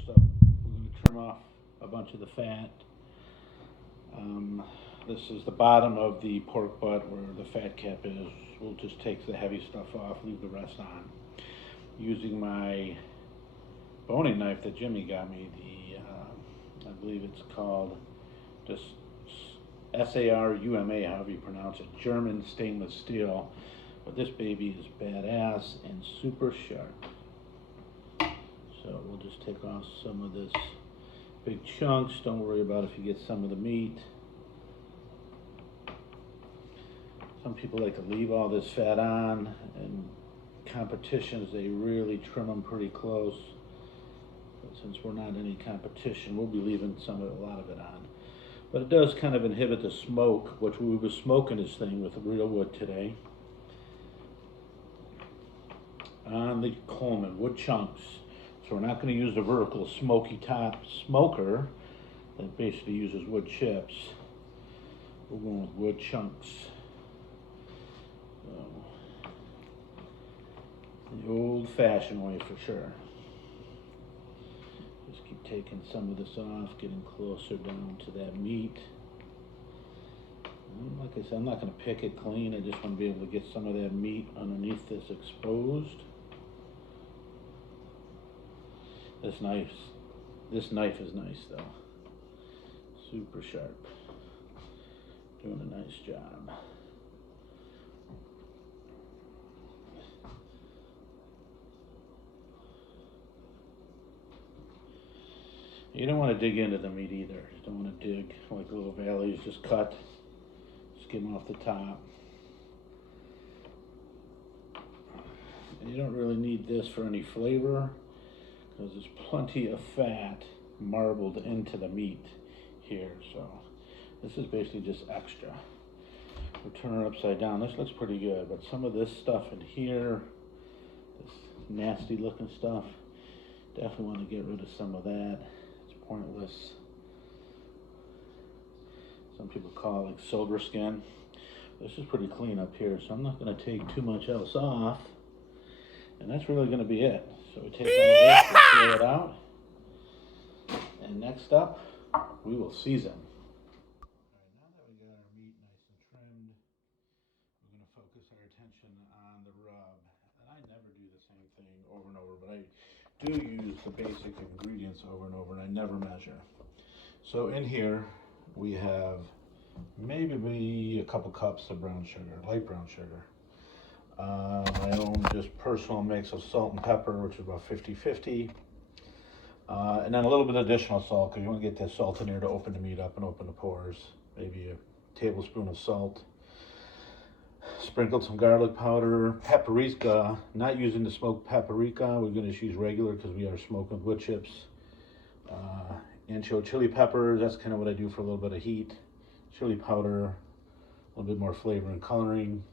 First up, we're going to trim off a bunch of the fat. This is the bottom of the pork butt where the fat cap is. We'll just take the heavy stuff off, leave the rest on. Using my boning knife that Jimmy got me, I believe it's called just SARUMA, however you pronounce it, German stainless steel. But this baby is badass and super sharp. So we'll just take off some of this big chunks. Don't worry about if you get some of the meat. Some people like to leave all this fat on. In competitions, they really trim them pretty close. But since we're not in any competition, we'll be leaving a lot of it on. But it does kind of inhibit the smoke, which we were smoking this thing with real wood today. On the Coleman wood chunks. So we're not going to use the vertical smoky top smoker that basically uses wood chips. We're going with wood chunks. So, the old-fashioned way for sure. Just keep taking some of this off, getting closer down to that meat. And like I said, I'm not going to pick it clean. I just want to be able to get some of that meat underneath this exposed. This knife is nice though. Super sharp. Doing a nice job. You don't want to dig into the meat either. You don't want to dig like little valleys. Just cut, skim off the top. And you don't really need this for any flavor, because there's plenty of fat marbled into the meat here. So this is basically just extra. We'll turn her upside down. This looks pretty good, but some of this stuff in here, this nasty looking stuff, definitely want to get rid of some of that. It's pointless. Some people call it like silver skin. This is pretty clean up here, so I'm not going to take too much else off. And that's really going to be it. So we take all of this, we throw it out, and next up, we will season. All right, now that we got our meat nice and trimmed, we're going to focus our attention on the rub. And I never do the same thing over and over, but I do use the basic ingredients over and over, and I never measure. So in here, we have maybe a couple cups of brown sugar, light brown sugar. My own just personal mix of salt and pepper, which is about 50-50. And then a little bit of additional salt, because you want to get that salt in there to open the meat up and open the pores. Maybe a tablespoon of salt. Sprinkled some garlic powder, paprika, not using the smoked paprika. We're going to just use regular because we are smoking with wood chips. Ancho chili peppers, that's kind of what I do for a little bit of heat. Chili powder, a little bit more flavor and coloring.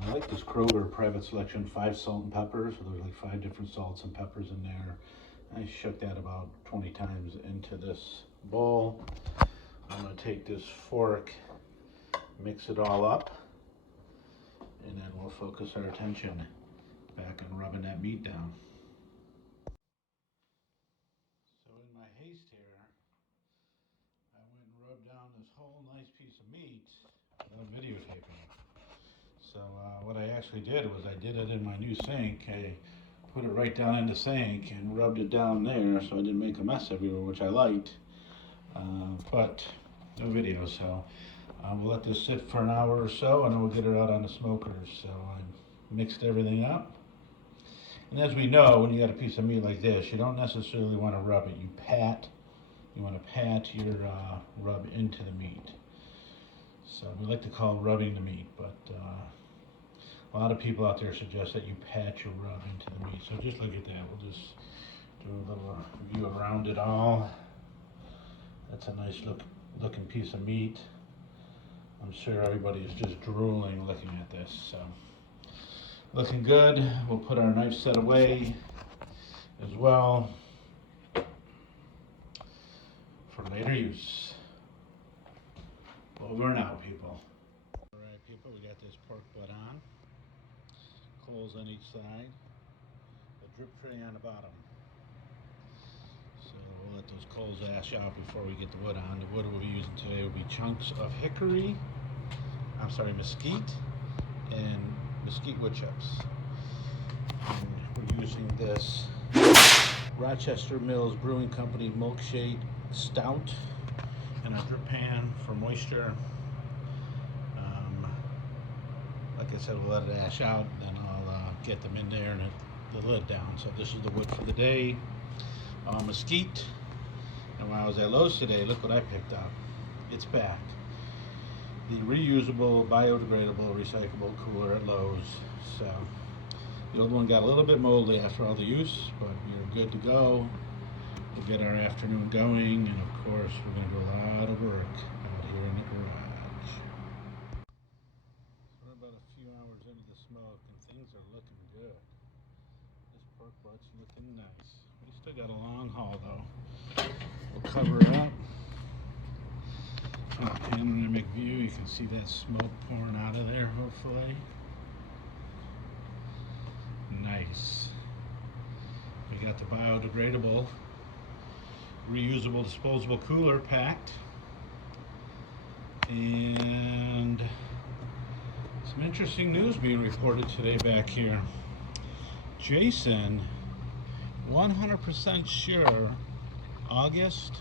I like this Kroger Private Selection 5 salt and peppers. So there's like 5 different salts and peppers in there. I shook that about 20 times into this bowl. I'm going to take this fork, mix it all up, and then we'll focus our attention back on rubbing that meat down. So in my haste here, I went and rubbed down this whole nice piece of meat without videotaping. So what I actually did was I did it in my new sink. I put it right down in the sink and rubbed it down there so I didn't make a mess everywhere, which I liked. But no video, so we'll let this sit for an hour or so and then we'll get her out on the smokers. So I mixed everything up. And as we know, when you got a piece of meat like this, you don't necessarily want to rub it. You want to pat your rub into the meat. So we like to call rubbing the meat, but a lot of people out there suggest that you pat your rub into the meat. So just look at that. We'll just do a little view around it all. That's a nice looking piece of meat. I'm sure everybody is just drooling looking at this. So looking good. We'll put our knife set away as well for later use. Over and out, people. All right, people, we got this pork butt on. Coals on each side. The drip tray on the bottom. We'll let those coals ash out before we get the wood on. The wood we'll be using today will be chunks of mesquite and mesquite wood chips. And we're using this Rochester Mills Brewing Company Milkshake Stout in a drip pan for moisture. Like I said, we'll let it ash out, then I'll get them in there and the lid down. So this is the wood for the day. Mesquite. And when I was at Lowe's today, look what I picked up. It's back. The reusable, biodegradable, recyclable cooler at Lowe's. So the old one got a little bit moldy after all the use, but we're good to go. We'll get our afternoon going, and of course we're going to do a lot of work out here in the garage. So we're about a few hours into the smoke, and things are looking good. This pork butt's looking nice. We still got a long haul though. We'll cover it up. On a panoramic view, you can see that smoke pouring out of there, hopefully. Nice. We got the biodegradable, reusable, disposable cooler packed. And some interesting news being reported today back here. Jason, 100% sure, August,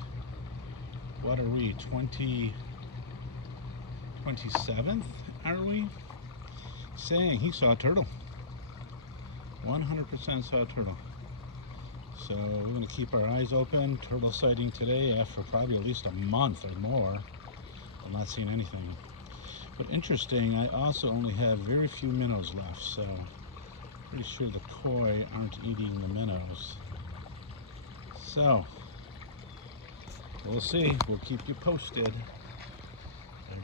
what are we, 27th, are we? Saying he saw a turtle. 100% saw a turtle. So we're going to keep our eyes open. Turtle sighting today after probably at least a month or more. I'm not seeing anything. But interesting, I also only have very few minnows left, so pretty sure the koi aren't eating the minnows. So we'll see. We'll keep you posted.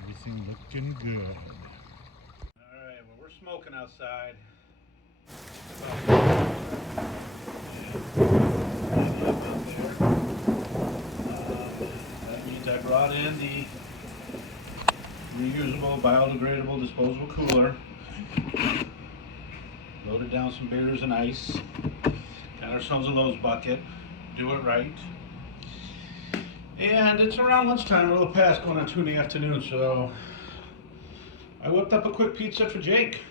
Everything looking good. Alright, well, we're smoking outside. That means I brought in the reusable, biodegradable, disposable cooler. Loaded down some beers and ice. Got ourselves a Lowe's bucket. Do it right. And it's around lunchtime, a little past, going on 2 in the afternoon, so I whipped up a quick pizza for Jake.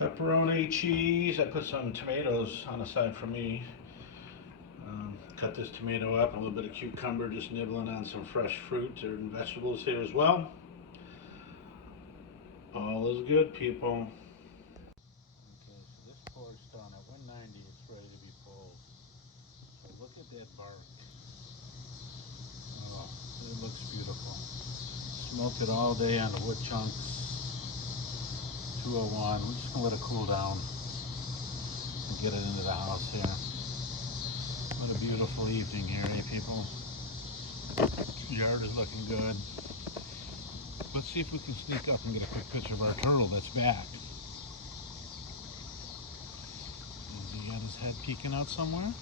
Pepperoni, cheese. I put some tomatoes on the side for me. Cut this tomato up, a little bit of cucumber, just nibbling on some fresh fruit and vegetables here as well. All is good, people. Okay, so this pork's done. At 190, it's ready to be pulled. So look at that bark. Oh, it looks beautiful. Smoked it all day on the wood chunks. 201. We're just gonna let it cool down and get it into the house here. What a beautiful evening here, eh, people? Yard is looking good. Let's see if we can sneak up and get a quick picture of our turtle that's back. Has he got his head peeking out somewhere?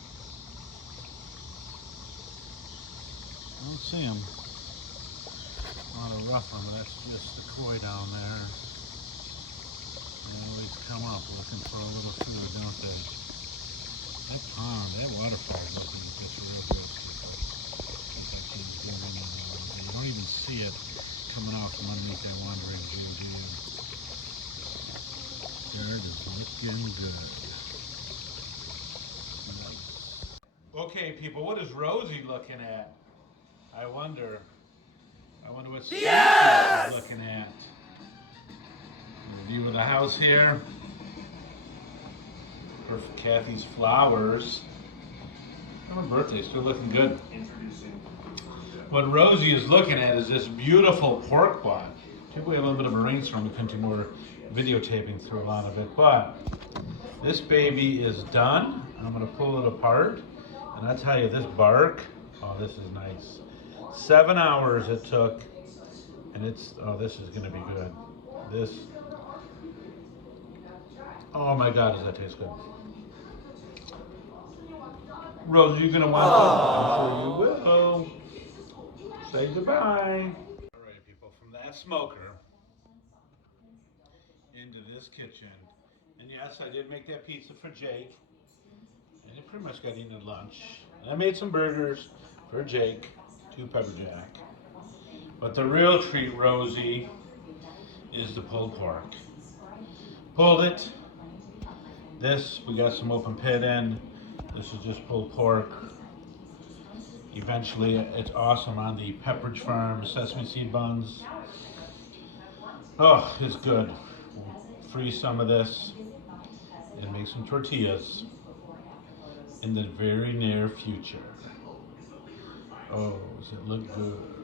I don't see him. A lot of rough one, but that's just the koi down there. They always come up looking for a little food, don't they? That pond, that waterfall is looking just real good. You don't even see it coming off from underneath that wandering geodude. Yard is looking good. Nice. Okay, people, what is Rosie looking at? I wonder what Stacy is looking at. The view of the house here. For Kathy's flowers. Her birthday, still looking good. What Rosie is looking at is this beautiful pork butt. Typically a little bit of a rainstorm, we couldn't do more videotaping through a lot of it, but this baby is done. I'm gonna pull it apart, and I tell you, this bark, oh, this is nice. 7 hours it took, and it's, oh, this is gonna be good. This, oh my God, does that taste good. Rose, you're gonna want to, I'm sure you will. Say goodbye. All right, people, from that smoker into this kitchen. And yes, I did make that pizza for Jake. And it pretty much got eaten at lunch. I made some burgers for Jake, 2 pepper jack. But the real treat, Rosie, is the pulled pork. Pulled it. This, we got some open pit in. This is just pulled pork. Eventually, it's awesome on the Pepperidge Farm sesame seed buns. Oh, it's good. We'll freeze some of this and make some tortillas in the very near future. Oh, does it look good?